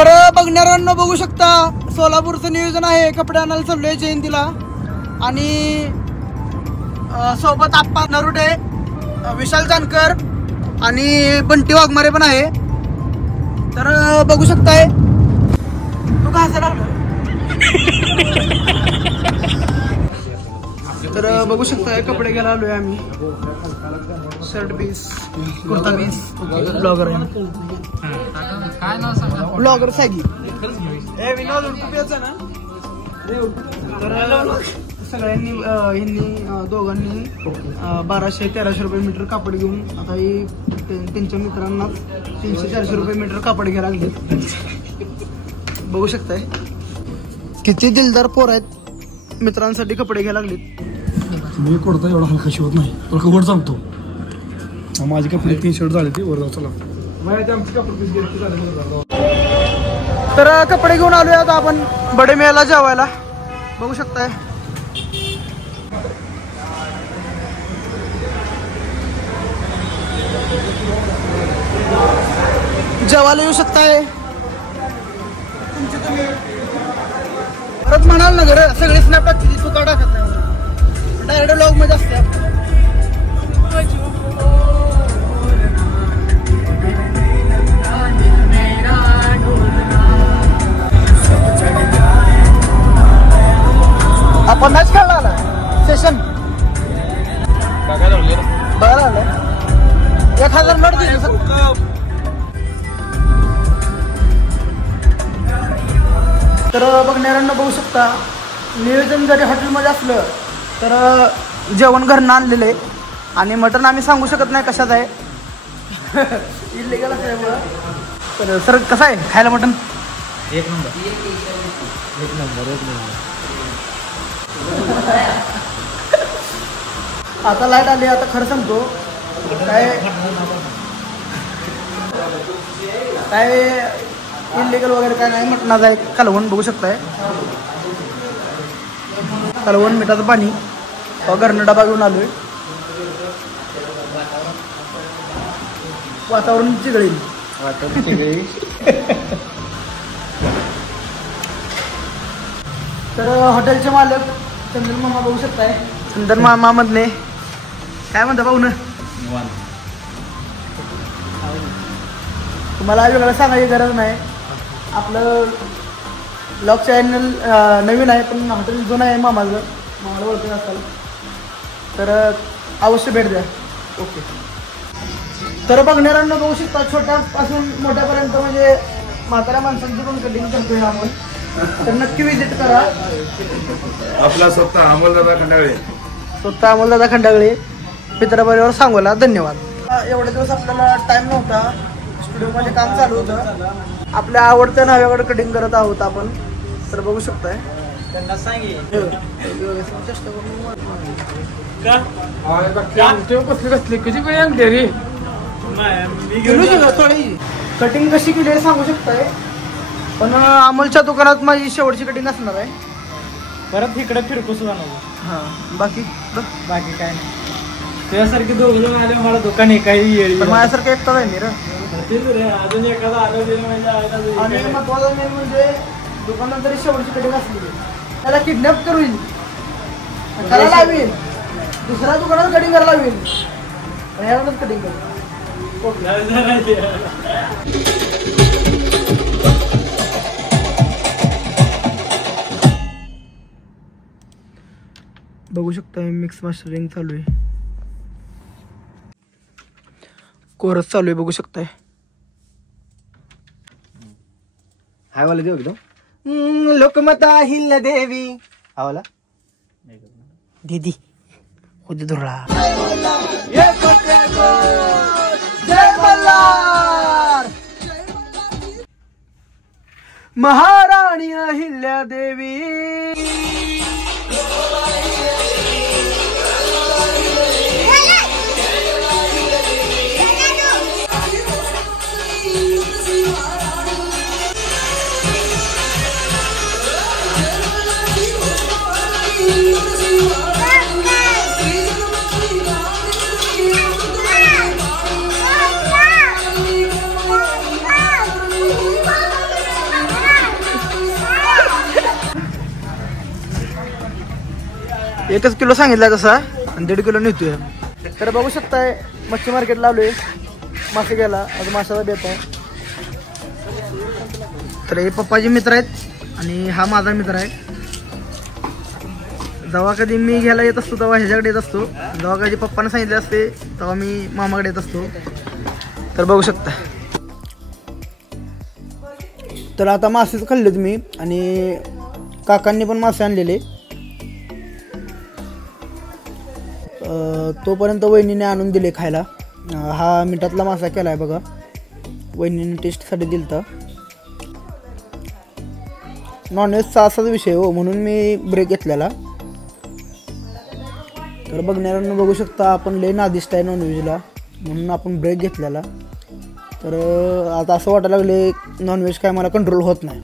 तर बघणाऱ्यांना बघू शकता सोलापूरचं नियोजन आहे. कपडे आणायला चाललोय जयंतीला आणि सोबत आप्पा नरुटे, विशाल जानकर आणि बंटी वाघमारे पण आहे. तर बघू शकताय. तू का हसायला लागला? तर बघू शकताय कपडे घ्यायला आलोय आम्ही. Shirt piece, kurta piece. Blogger आहे, काय नाव सांगा? ब्लॉगर सागी. विनोद ना. तर सगळ्यांनी ह्यांनी दोघांनी 1200-1300 रुपये मीटर कापड घेऊन आता ही त्यांच्या मित्रांना 300-400 रुपये मीटर कापड घ्यायला लागले. बघू शकताय किती दिलदार पोर आहेत. मित्रांसाठी कपडे घ्यायला लागलेत. मी कुर्ता एवढा हलका शिवत नाही, तुला वर सांगतो. माझे कपडे 3 शर्ट झाले ते वर जाऊ. चला आमचे कपडे. तर कपडे घेऊन आलोय आता आपण बडे मेळ्याला जेवायला. बघू शकताय जेवायला येऊ शकताय. परत म्हणाल ना घर सगळे स्नॅप टाकते स्वतः टाकत नाही, डायरेक्ट लॉग मध्ये असते. आपण मॅच खेळला आला सेशन बघायला आलं. 1000 नोट दिली. तर बघणाऱ्यांना बघू शकता नियोजन जरी हॉटेलमध्ये असलं तर जेवण घरनं आणलेलं आहे आणि मटण आम्ही सांगू शकत नाही कशात आहे. इलिगल असल्यामुळं. तर सर कसं आहे खायला मटण? एक नंबर. आता लाईट आली. आता खरं सांगतो काय इलिगल वगैरे काय नाही. मटणाचा एक कालवण बघू शकताय. कालवण मिठाचं पाणी घरनं डबा घेऊन आलोय. वातावरण चिघळी. तर हॉटेलचे मालक चंदन मामा बघू शकताय. चंदन मामा मधले काय म्हणता भाऊ ना? तुम्हाला वेगळं सांगायची गरज नाही. आपलं ब्लॉग चॅनल नवीन आहे पण हॉटेल जुनं आहे मामाचं. मामाला ओळखत असाल तर अवश्य भेट द्या. ओके. तर बघणाऱ्यांना बघू शकता छोट्यापासून मोठ्यापर्यंत म्हणजे म्हाताऱ्या माणसांची पण कटिंग करतोय आपण. तर नक्की विजिट करा. आपला स्वतः अमोलदादा खंडागळे. अमोलदादा खंडागळे मित्राबरोबर सांगोला. धन्यवाद. एवढे दिवस आपल्याला टाइम नव्हता. स्टुडिओमध्ये काम चालू होतं. आपल्या आवडत्या नाव्याकडे कटिंग करत आहोत आपण. तर बघू शकताय. त्यांना कटिंग कशी केली आहे सांगू शकताय. पण अमोलच्या दुकानात माझी शेवटची कटिंग असणार आहे. परत इकडे फिरकू सुद्धा नको. हां बाकी काय नाही. तुझ्यासारखे 2 जण आले मला दुकान एकाही येईल. माझ्यासारखं एकटाच आहे मी रे. अजून एखादा आलं म्हणजे. आणि महत्वाचं मेन म्हणजे दुकानात तरी शेवटची कटिंग असली त्याला किडनॅप करून करायला लावील. दुसऱ्या दुकानात कटिंग करायला लावील. ह्यावरच कटिंग करू. बघू शकता मिक्स मास्टरिंग चालू आहे. कोरस चालू आहे बघू शकताय. हाय वाला देऊ एकदम. लोकमाता हिल्ला देवी आवाला दीदी खुद धुरळा. जय मल्हार. महाराणी अहिल्या देवी. 1 किलो सांगितला तसा आणि 1.5 किलो नेतोय. तर बघू शकताय मच्छी मार्केट लावलोय मासे घ्यायला. आज माशाचा बेत आहे. तर हे पप्पाचे मित्र आहेत आणि हा माझा मित्र आहे. जेव्हा कधी मी घ्यायला येत असतो तेव्हा ह्याच्याकडे येत असतो. जेव्हा कधी पप्पाने सांगितले असते तेव्हा मी मामाकडे येत असतो. तर बघू शकता. तर आता मासेच खाल्लेत मी आणि काकांनी पण मासे आणलेले. तोपर्यंत वहिनीने आणून दिले खायला. हा मिठातला मासा केला आहे बघा. वहिनीने टेस्टसाठी दिलता. नॉनव्हेजचा असाच विषय हो, म्हणून मी ब्रेक घेतलेला. तर बघणाऱ्यांना बघू शकता आपण लय नादिष्ट आहे नॉनव्हेजला, म्हणून आपण ब्रेक घेतलेला. तर आता असं वाटायला लागले नॉनव्हेज काय मला कंट्रोल होत नाही.